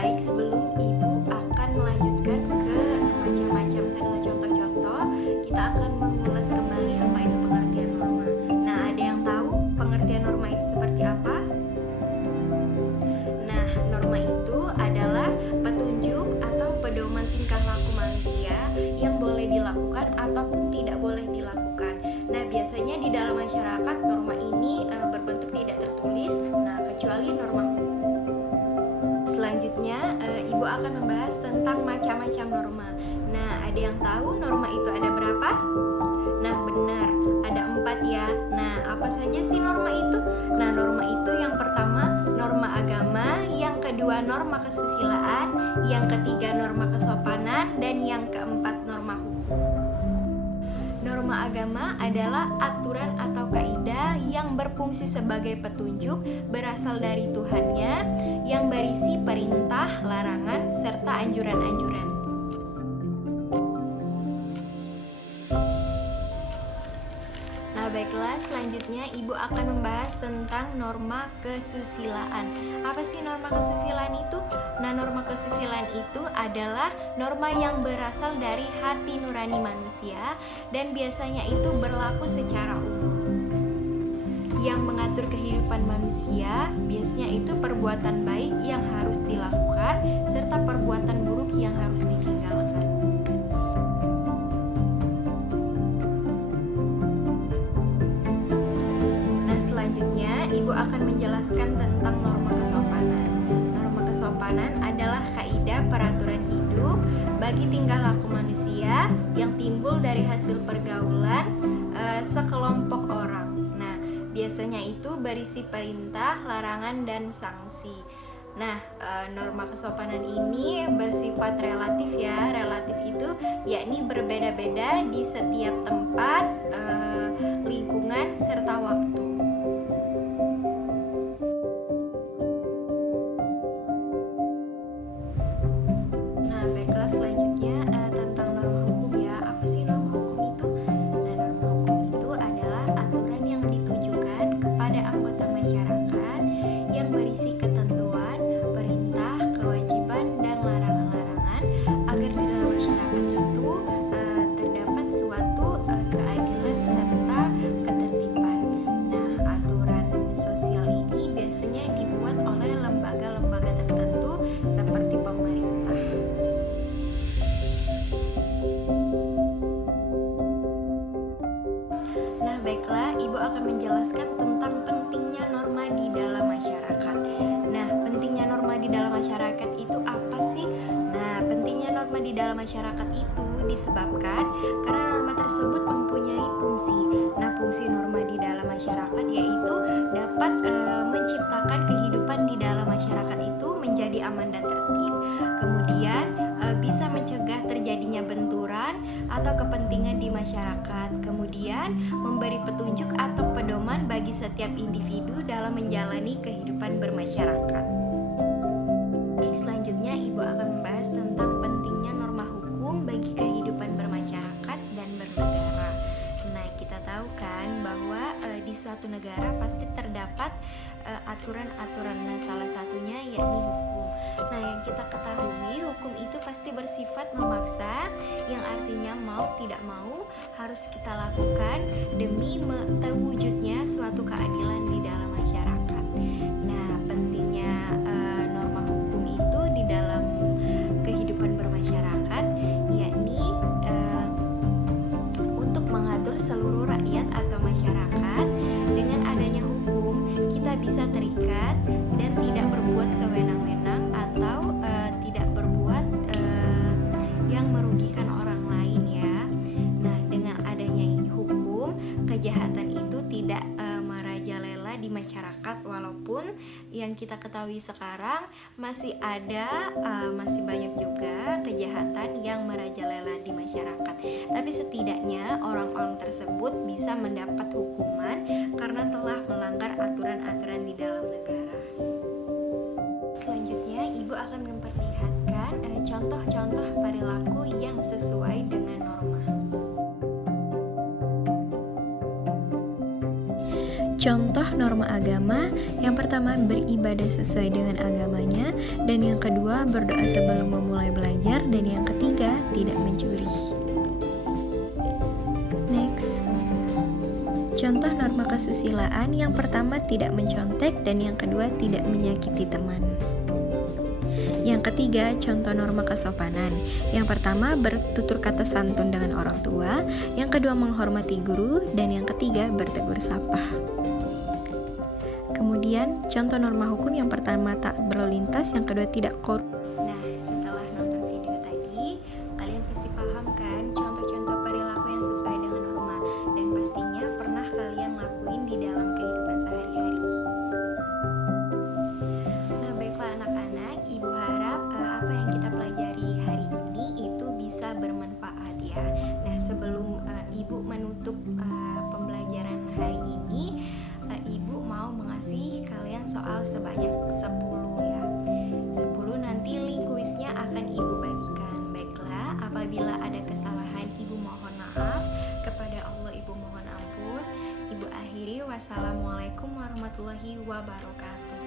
baik, sebelum Ibu akan melanjutkan ke macam-macam serta contoh-contoh, kita akan mengulas kembali apa itu pengertian norma. Nah, ada yang tahu pengertian norma itu seperti apa? Nah, norma itu adalah petunjuk atau pedoman tingkah laku manusia yang boleh dilakukan ataupun tidak boleh dilakukan. Nah, biasanya di dalam masyarakat norma ini berbentuk tidak tertulis, kecuali norma hukum. Selanjutnya, Ibu akan membahas tentang macam-macam norma. Nah, ada yang tahu norma itu ada berapa? Nah, benar, ada 4 ya. Nah, apa saja sih norma itu? Nah, norma itu yang pertama norma agama, yang kedua norma kesusilaan, yang ketiga norma kesopanan, dan yang keempat norma hukum. Norma agama adalah aturan atau kaidah yang berfungsi sebagai petunjuk berasal dari Tuhannya, yang berisi perintah, larangan, serta anjuran-anjuran. Nah, baiklah, selanjutnya Ibu akan membahas tentang norma kesusilaan. Apa sih norma kesusilaan itu? Nah, norma kesusilaan itu adalah norma yang berasal dari hati nurani manusia dan biasanya itu berlaku secara umum. Yang mengatur kehidupan manusia biasanya itu perbuatan baik yang harus dilakukan serta perbuatan buruk yang harus ditinggalkan. Selanjutnya, Ibu akan menjelaskan tentang norma kesopanan. Norma kesopanan adalah kaidah peraturan hidup bagi tingkah laku manusia yang timbul dari hasil pergaulan sekelompok orang. Nah, biasanya itu berisi perintah, larangan, dan sanksi. Nah, norma kesopanan ini bersifat relatif ya. Relatif itu yakni berbeda-beda di setiap tempat, lingkungan, serta waktu. Selanjutnya tentang norma hukum ya. Apa sih norma hukum itu? Nah, norma hukum itu adalah aturan yang ditujukan kepada anggota masyarakat yang berisi ketentuan, perintah, kewajiban, dan larangan-larangan agar di dalam masyarakat itu terdapat suatu keadilan serta ketertiban. Nah, aturan sosial ini biasanya dibuat oleh lembaga-lembaga tertentu seperti pemerintah. Baiklah, Ibu akan menjelaskan tentang pentingnya norma di dalam masyarakat. Nah, pentingnya norma di dalam masyarakat itu apa sih? Nah, pentingnya norma di dalam masyarakat itu disebabkan karena norma tersebut mempunyai fungsi. Nah, fungsi norma di dalam masyarakat yaitu dapat menciptakan kehidupan di dalam masyarakat itu menjadi aman dan tertib. Kemudian bisa mencegah terjadinya benturan atau kepentingan di masyarakat. Kemudian memberi petunjuk atau pedoman bagi setiap individu dalam menjalani kehidupan bermasyarakat. Selanjutnya, Ibu akan membahas tentang pentingnya norma hukum bagi kehidupan bermasyarakat dan bernegara. Nah, kita tahu kan bahwa di suatu negara pasti terdapat aturan-aturan. Nah, salah satunya yakni hukum. Nah, yang kita ketahui, hukum itu pasti bersifat memaksa, yang artinya mau tidak mau harus kita lakukan demi terwujudnya suatu keadilan di dalam masyarakat. Nah, pentingnya norma hukum itu di dalam kehidupan bermasyarakat yakni untuk mengatur seluruh rakyat atau masyarakat. Dengan adanya hukum, kita bisa terikat dan tidak berbuat sewenang-wenang atau tidak berbuat yang merugikan orang lain ya. Nah, dengan adanya hukum, kejahatan itu tidak merajalela di masyarakat, walaupun yang kita ketahui sekarang masih banyak juga kejahatan yang merajalela di masyarakat. Tapi setidaknya orang-orang tersebut bisa mendapat hukuman karena telah melanggar aturan-aturan di dalam negara. Selanjutnya, Ibu akan memperlihatkan contoh-contoh perilaku yang sesuai dengan norma. contoh norma agama. Yang pertama, beribadah sesuai dengan agamanya, dan yang kedua, berdoa sebelum memulai belajar, dan yang ketiga, tidak mencuri. Next, contoh norma kesusilaan. Yang pertama, tidak mencontek, dan yang kedua, tidak menyakiti teman. Yang ketiga, contoh norma kesopanan. Yang pertama, bertutur kata santun dengan orang tua. Yang kedua, menghormati guru. Dan yang ketiga, bertegur sapa. Kemudian, contoh norma hukum. Yang pertama, taat berlalu lintas. Yang kedua, tidak korup. Nah, setelah nonton video tadi, kalian pasti paham kan contoh-contoh perilaku yang sesuai dengan norma. Dan pastinya pernah kalian lakuin di dalam kehidupan sehari-hari. Nah, baiklah anak-anak, Ibu harap apa yang kita pelajari hari ini itu bisa bermanfaat ya. Nah, sebelum Ibu menutup pembelajaran hari ini, Ibu mau mengasih kalian soal sebanyak 10 ya. 10 nanti link kuisnya akan Ibu bagikan. Baiklah, apabila ada kesalahan Ibu mohon maaf, kepada Allah Ibu mohon ampun. Ibu akhiri, wassalamualaikum warahmatullahi wabarakatuh.